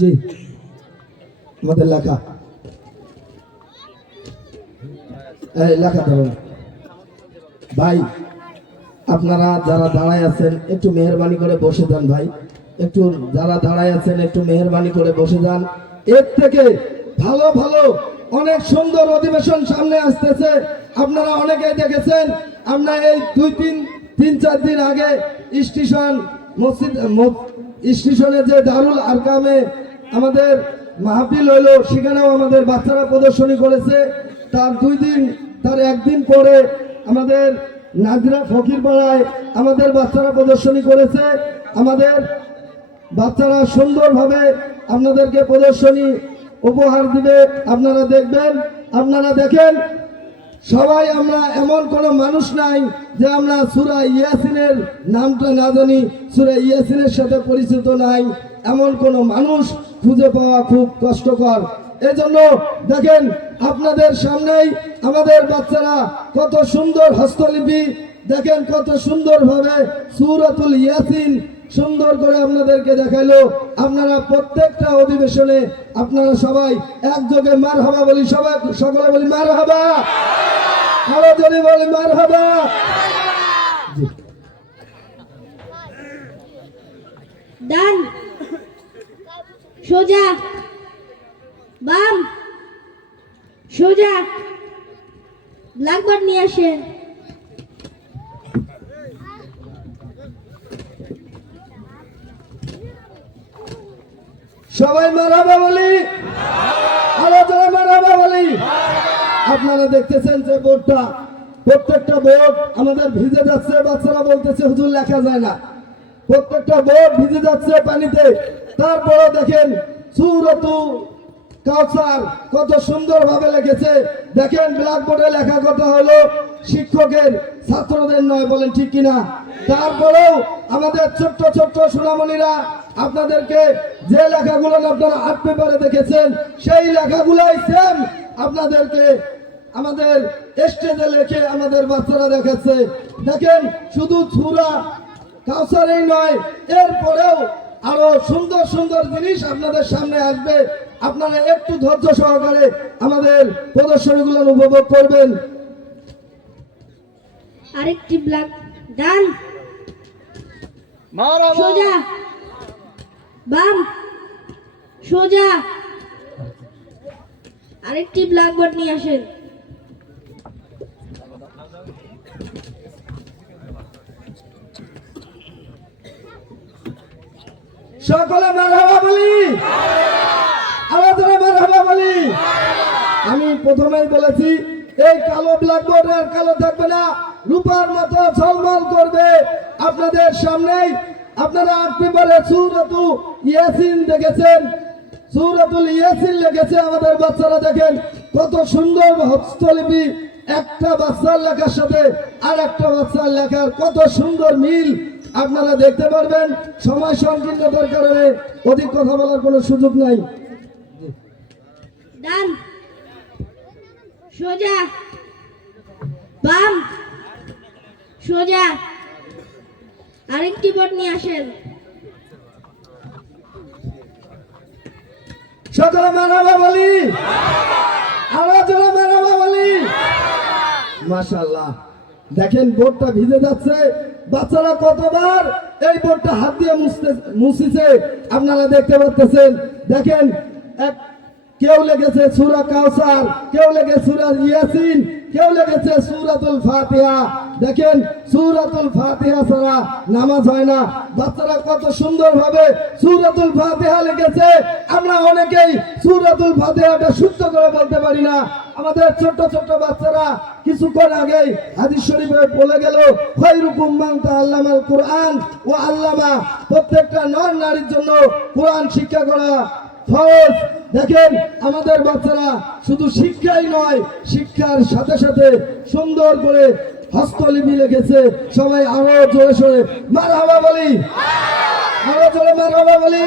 জি। আমাদের লেখা। ভাই, আপনারা যারা দাঁড়ায় আছেন, একটু মেহরবানি করে বসে যান ভাই। একটু যারা দাঁড়ায় আছেন, একটু মেহরবানি করে বসে যান। এর থেকে ভালো ভালো, অনেক সুন্দর অধিবেশন সামনে আসতেছে। আপনারা অনেকেই দেখেছেন, আমরা এই দুই তিন তিন চার দিন আগে স্টেশন, মসজিদ স্টেশনে যে দারুল আরকামে আমাদের মাহফিল হলো সেখানেও আমাদের বাচ্চারা প্রদর্শনী করেছে। তার দুই দিন, তার একদিন পরে আমাদের নাজরা ফকির পাড়ায় আমাদের বাচ্চারা প্রদর্শনী করেছে। আমাদের বাচ্চারা সুন্দরভাবে আপনাদেরকে প্রদর্শনী উপহার দিবে। আপনারা দেখবেন, আপনারা দেখেন, সবাই আমরা এমন কোনো মানুষ নাই যে আমরা সুরা ইয়াসিনের নামটা না জানি, সুরা ইয়াসিনের সাথে পরিচিত নাই। এমন কোনো মানুষ খুঁজে পাওয়া খুব কষ্টকর। এজন্য দেখেন, আপনাদের সামনেই আমাদের বাচ্চারা কত সুন্দর হস্তলিপি, দেখেন কত সুন্দরভাবে সুরাতুল ইয়াসিন সুন্দর করে আপনাদেরকে দেখাইলো আপনারা প্রত্যেকটা অধিবেশনে আপনারা সবাই একযোগে মার হাবা বলি, সবাই সকলে বলি মার হাবা আরও জোরে বলি মার হাবা ডান সোজা। বাম। সোজা। ব্ল্যাকবোর্ড নিয়ে আসেন সবাই মার হাবা বলি। আলোচনা জোরে মার হাবা বলি। আপনারা দেখতেছেন যে বোর্ডটা। প্রত্যেকটা বোর্ড আমাদের ভিজে যাচ্ছে, বাচ্চারা বলতেছে, হুজুর লেখা যায় না। প্রত্যেকটা বোর্ড ভিজে যাচ্ছে পানিতে। তারপরে দেখেন সুরতু কাউসার কত সুন্দর ভাবে লিখেছে দেখেন ব্ল্যাকবোর্ডে লেখা কথা হলো, শিক্ষকের ছাত্রদের নয় বলেন ঠিক কিনা। তারপরেও আমাদের ছোট্ট ছোট্ট সোনামণিরা আপনাদেরকে যে লেখাগুলো আপনারা আর্ট পেপারে দেখেছেন, সেই লেখাগুলোই সেম আপনাদেরকে আমাদের স্টেজে লেখে আমাদের বাচ্চারা দেখাচ্ছে। দেখেন শুধু ছুরা কাউসারেই নয়, এরপরেও আরও সুন্দর সুন্দর জিনিস আপনাদের সামনে আসবে। আপনারা একটু ধৈর্য সহকারে আমাদের প্রদর্শনীগুলো উপভোগ করবেন। আরেকটি ব্ল্যাক ডান। সোজা। বাম। সোজা। আরেকটি ব্ল্যাকবোর্ড নিয়ে আসেন। সকলে মারহাবা বলি। আলোচনা মারহাবা বলি। আমি প্রথমেই বলেছি, এই কালো ব্ল্যাকবোর্ড আর কালো থাকবে না। রূপার মতো ঝলমল করবে আপনাদের সামনেই। আপনারা আট পেপারে সুরতু ইয়াসিন দেখেছেন। সুরতুল ইয়াসিন লিখেছে আমাদের বাচ্চারা দেখেন। কত সুন্দর হস্তলিপি। একটা বাচ্চার লেখার সাথে আর একটা বাচ্চার লেখার কত সুন্দর মিল। আপনারা দেখতে পারবেন সময় সংকীর্ণতার কারণে অধিক কথা বলার কোনো সুযোগ নাই। ডান। সোজা। বাম। সোজা। আরেকটি বোর্ড নিয়ে আসেন। সকলে মারাবা বলি। আরও জোরে মারাবা বলি। মাশাল্লাহ দেখেন বোর্ডটা ভিজে যাচ্ছে। বাচ্চারা কতবার এই বোর্ডটা হাত দিয়ে মুছতে মুছিছে? আপনারা দেখতে পাচ্ছেন। দেখেন, এক কেউ লেগেছে সুরা কাউসার কেউ লেগেছে সুরা ইয়াসিন, কেউ লেগেছে সুরাতুল ফাতিহা। দেখেন, সুরাতুল ফাতিহা ছাড়া নামাজ হয় না। বাচ্চারা কত সুন্দর ভাবে সুরাতুল ফাতিহা লিখেছে। আমরা অনেকেই সুরাতুল ফাতিহাটা শুদ্ধ করে বলতে পারি না। আমাদের ছোট ছোট বাচ্চারা কিছুক্ষণ আগে হাদিস শরীফে বলে গেল, খৈরুকুম মান তাআল্লামাল কুরআন ও আল্লামা। প্রত্যেকটা নর নারীর জন্য কোরআন শিক্ষা করা ফরজ। দেখেন, আমাদের বাচ্চারা শুধু শিক্ষাই নয়, শিক্ষার সাথে সাথে সুন্দর করে হস্তলিপি লিখেছে। সবাই আরও জোরে সোরে মার বলি। আরও জোরে মার বলি।